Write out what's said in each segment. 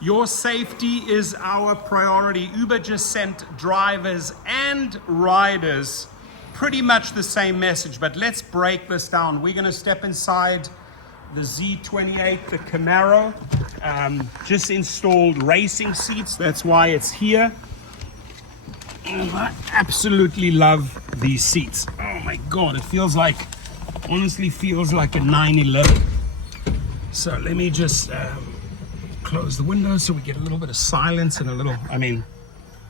Your safety is our priority. Uber just sent drivers and riders pretty much the same message, but let's break this down. We're going to step inside the Z28, the Camaro. Just installed racing seats. That's why it's here. I absolutely love these seats. Oh my God, it feels like, honestly feels like a 911. So let me just close the window so we get a little bit of silence and a little,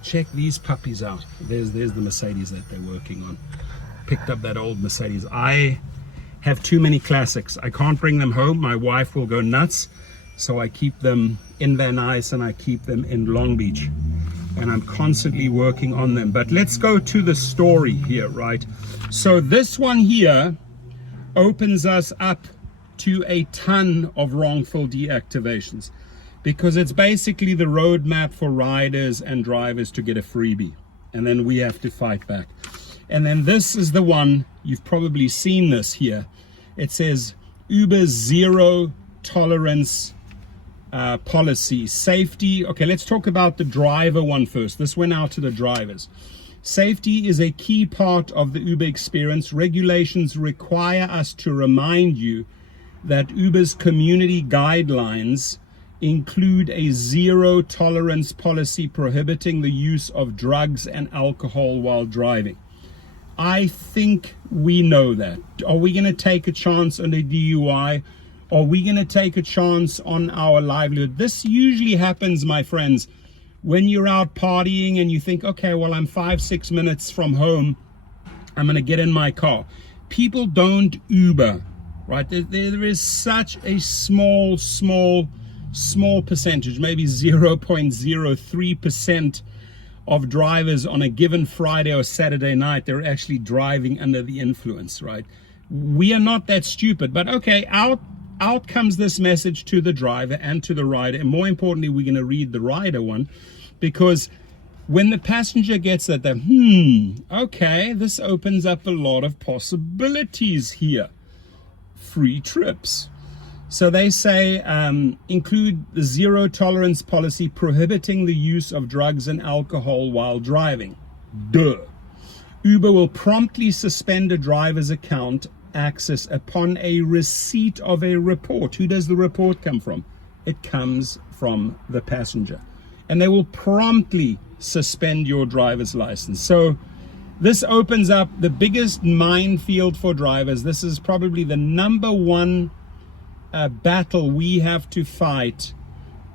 check these puppies out. There's the Mercedes that they're working on. Picked up that old Mercedes. I have too many classics. I can't bring them home. My wife will go nuts. So I keep them in Van Nuys and I keep them in Long Beach. And I'm constantly working on them. But let's go to the story here, right? So this one here opens us up to a ton of wrongful deactivations, because it's basically the roadmap for riders and drivers to get a freebie, and then we have to fight back. And then this is the one, you've probably seen this here. It says Uber's zero tolerance policy. Safety. Okay, let's talk about the driver one first. This went out to the drivers. Safety is a key part of the Uber experience. Regulations require us to remind you that Uber's community guidelines include a zero tolerance policy prohibiting the use of drugs and alcohol while driving. I think we know that. Are we going to take a chance on a DUI? Are we going to take a chance on our livelihood? This usually happens, my friends, when you're out partying and you think, okay, well, I'm 5-6 minutes from home. I'm going to get in my car. People don't Uber, right? There is such a small percentage, maybe 0.03% of drivers on a given Friday or Saturday night, they're actually driving under the influence, right? We are not that stupid, but okay, out comes this message to the driver and to the rider. And more importantly, we're going to read the rider one, because when the passenger gets that, okay, this opens up a lot of possibilities here. Free trips. So they say include the zero tolerance policy prohibiting the use of drugs and alcohol while driving. Duh. Uber will promptly suspend a driver's account access upon a receipt of a report. Who does the report come from? It comes from the passenger. And they will promptly suspend your driver's license. So this opens up the biggest minefield for drivers. This is probably the number one battle we have to fight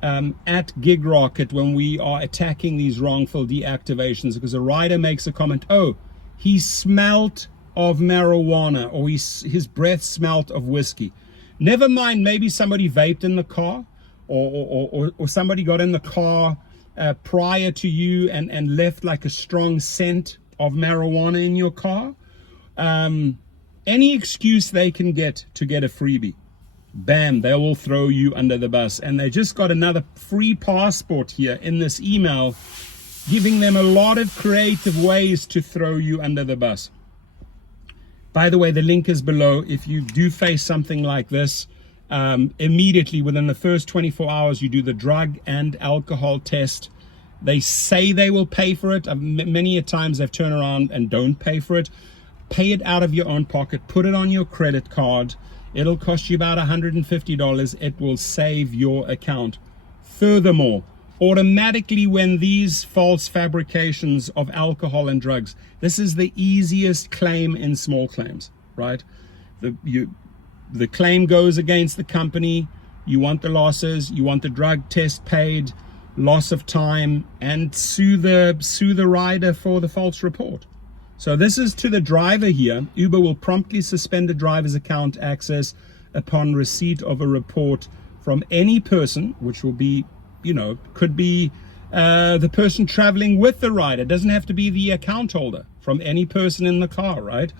at Gig Rocket when we are attacking these wrongful deactivations, because a rider makes a comment, oh, he smelt of marijuana, or his breath smelt of whiskey. Never mind, maybe somebody vaped in the car, or somebody got in the car prior to you and left like a strong scent of marijuana in your car. Any excuse they can get to get a freebie, bam, they will throw you under the bus. And they just got another free passport here in this email, giving them a lot of creative ways to throw you under the bus. By the way, the link is below. If you do face something like this, immediately within the first 24 hours, you do the drug and alcohol test. They say they will pay for it. Many a times they've turned around and don't pay for it. Pay it out of your own pocket. Put it on your credit card. It'll cost you about $150. It will save your account. Furthermore, automatically when these false fabrications of alcohol and drugs, this is the easiest claim in small claims, right? The claim goes against the company. You want the losses, you want the drug test paid, loss of time, and sue the rider for the false report. So this is to the driver here. Uber will promptly suspend a driver's account access upon receipt of a report from any person, which will be, could be the person traveling with the rider. It doesn't have to be the account holder, from any person in the car, right?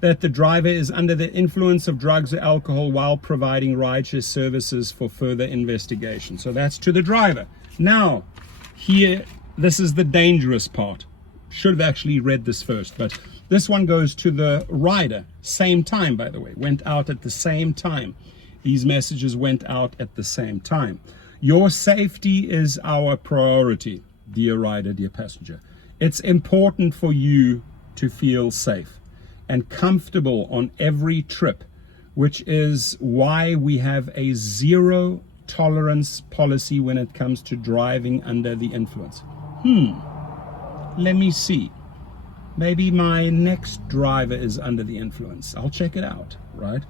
That the driver is under the influence of drugs or alcohol while providing rideshare services for further investigation. So that's to the driver. Now, here, this is the dangerous part. Should have actually read this first, but this one goes to the rider. Same time, by the way, went out at the same time. These messages went out at the same time. Your safety is our priority, dear rider, dear passenger. It's important for you to feel safe and comfortable on every trip, which is why we have a zero tolerance policy when it comes to driving under the influence. Let me see. Maybe my next driver is under the influence. I'll check it out, right?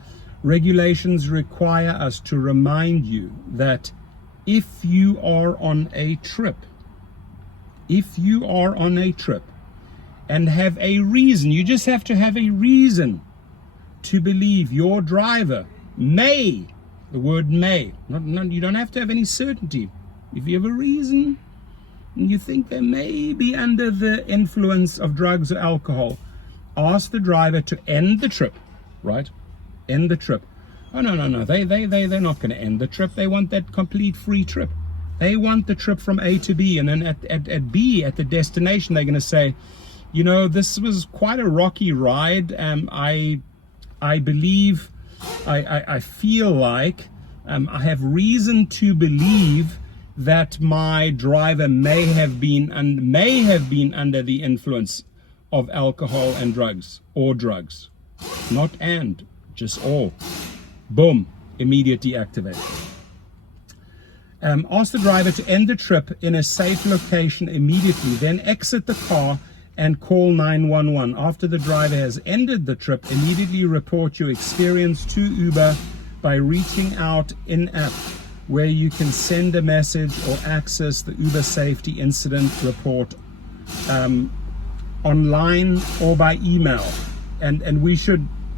Regulations require us to remind you that if you are on a trip and have a reason, you just have to have a reason to believe your driver may, the word may, you don't have to have any certainty. If you have a reason and you think they may be under the influence of drugs or alcohol, ask the driver to end the trip, right? End the trip. Oh, no. They're not going to end the trip. They want that complete free trip. They want the trip from A to B. And then at B, at the destination, they're going to say, you know, this was quite a rocky ride. I believe, I feel like, I have reason to believe that my driver may have been under the influence of alcohol and drugs, or drugs. Not and, just all. Boom, immediate deactivate. Ask the driver to end the trip in a safe location immediately, then exit the car and call 911. After the driver has ended the trip, immediately report your experience to Uber by reaching out in-app, where you can send a message or access the Uber safety incident report online or by email. And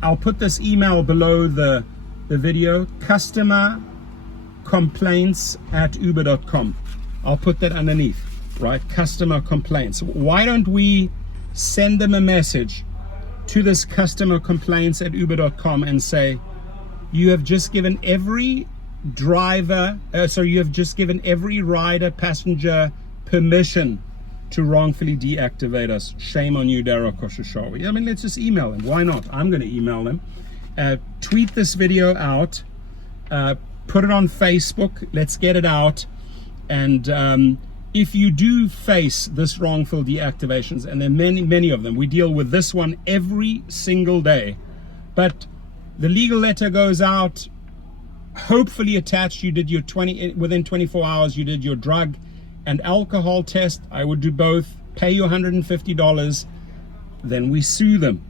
I'll put this email below the video, customercomplaints@uber.com. I'll put that underneath, right? Customer complaints. Why don't we send them a message to this customer complaints@uber.com and say, you have just given every rider, passenger permission to wrongfully deactivate us. Shame on you, Dara Koshashawi. I mean, let's just email them. Why not? I'm going to email them. Tweet this video out. Put it on Facebook. Let's get it out. And if you do face this wrongful deactivations, and there are many of them, we deal with this one every single day. But the legal letter goes out, hopefully attached. You did your within 24 hours, you did your drug and alcohol test. I would do both. Pay you $150. Then we sue them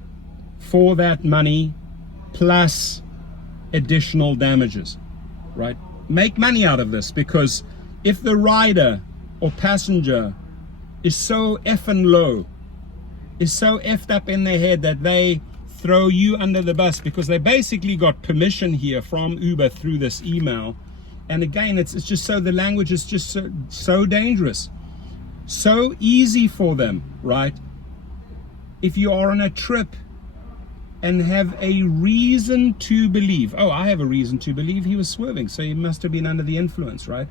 for that money plus additional damages, right? Make money out of this, because if the rider or passenger is so effing low, is so effed up in their head that they throw you under the bus because they basically got permission here from Uber through this email. And again, it's just so, the language is just so dangerous, so easy for them, right? If you are on a trip and have a reason to believe, oh, I have a reason to believe he was swerving, so he must have been under the influence, right?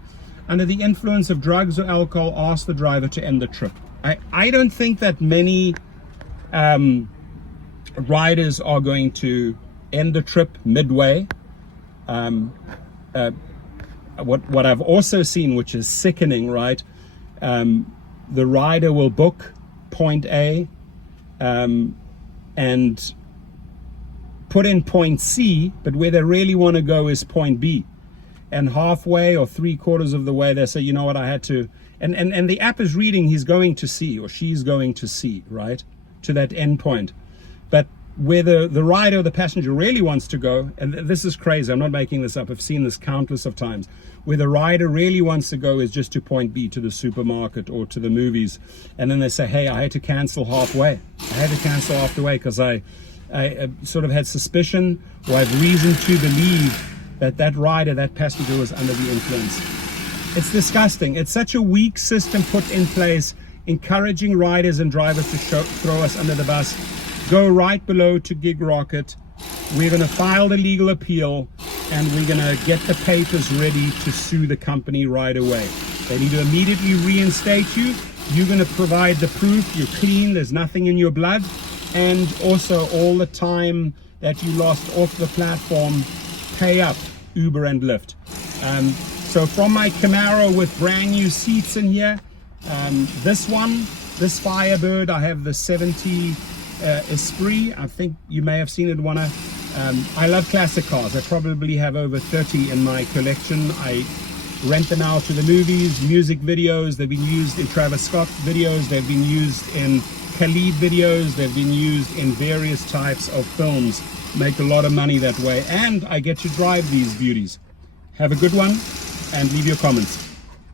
Under the influence of drugs or alcohol, ask the driver to end the trip. I don't think that many riders are going to end the trip midway. What I've also seen, which is sickening, right? The rider will book point A and put in point C, but where they really want to go is point B. And halfway or 3/4 of the way, they say, you know what, I had to, and the app is reading he's going to C or she's going to C, right? To that end point. But where the rider or the passenger really wants to go, and this is crazy, I'm not making this up, I've seen this countless of times, where the rider really wants to go is just to point B, to the supermarket or to the movies. And then they say, hey, I had to cancel halfway. Because I sort of had suspicion, or I have reason to believe that rider, that passenger was under the influence. It's disgusting. It's such a weak system put in place, encouraging riders and drivers to throw us under the bus. Go right below to Gig Rocket. We're going to file the legal appeal, and we're going to get the papers ready to sue the company right away. They need to immediately reinstate you. You're going to provide the proof. You're clean. There's nothing in your blood. And also all the time that you lost off the platform, pay up Uber and Lyft. So from my Camaro with brand new seats in here, this Firebird, I have the 70 Esprit. I think you may have seen it, Wanna. I love classic cars. I probably have over 30 in my collection. I rent them out to the movies, music videos. They've been used in Travis Scott videos. They've been used in Khalid videos. They've been used in various types of films. Make a lot of money that way. And I get to drive these beauties. Have a good one and leave your comments.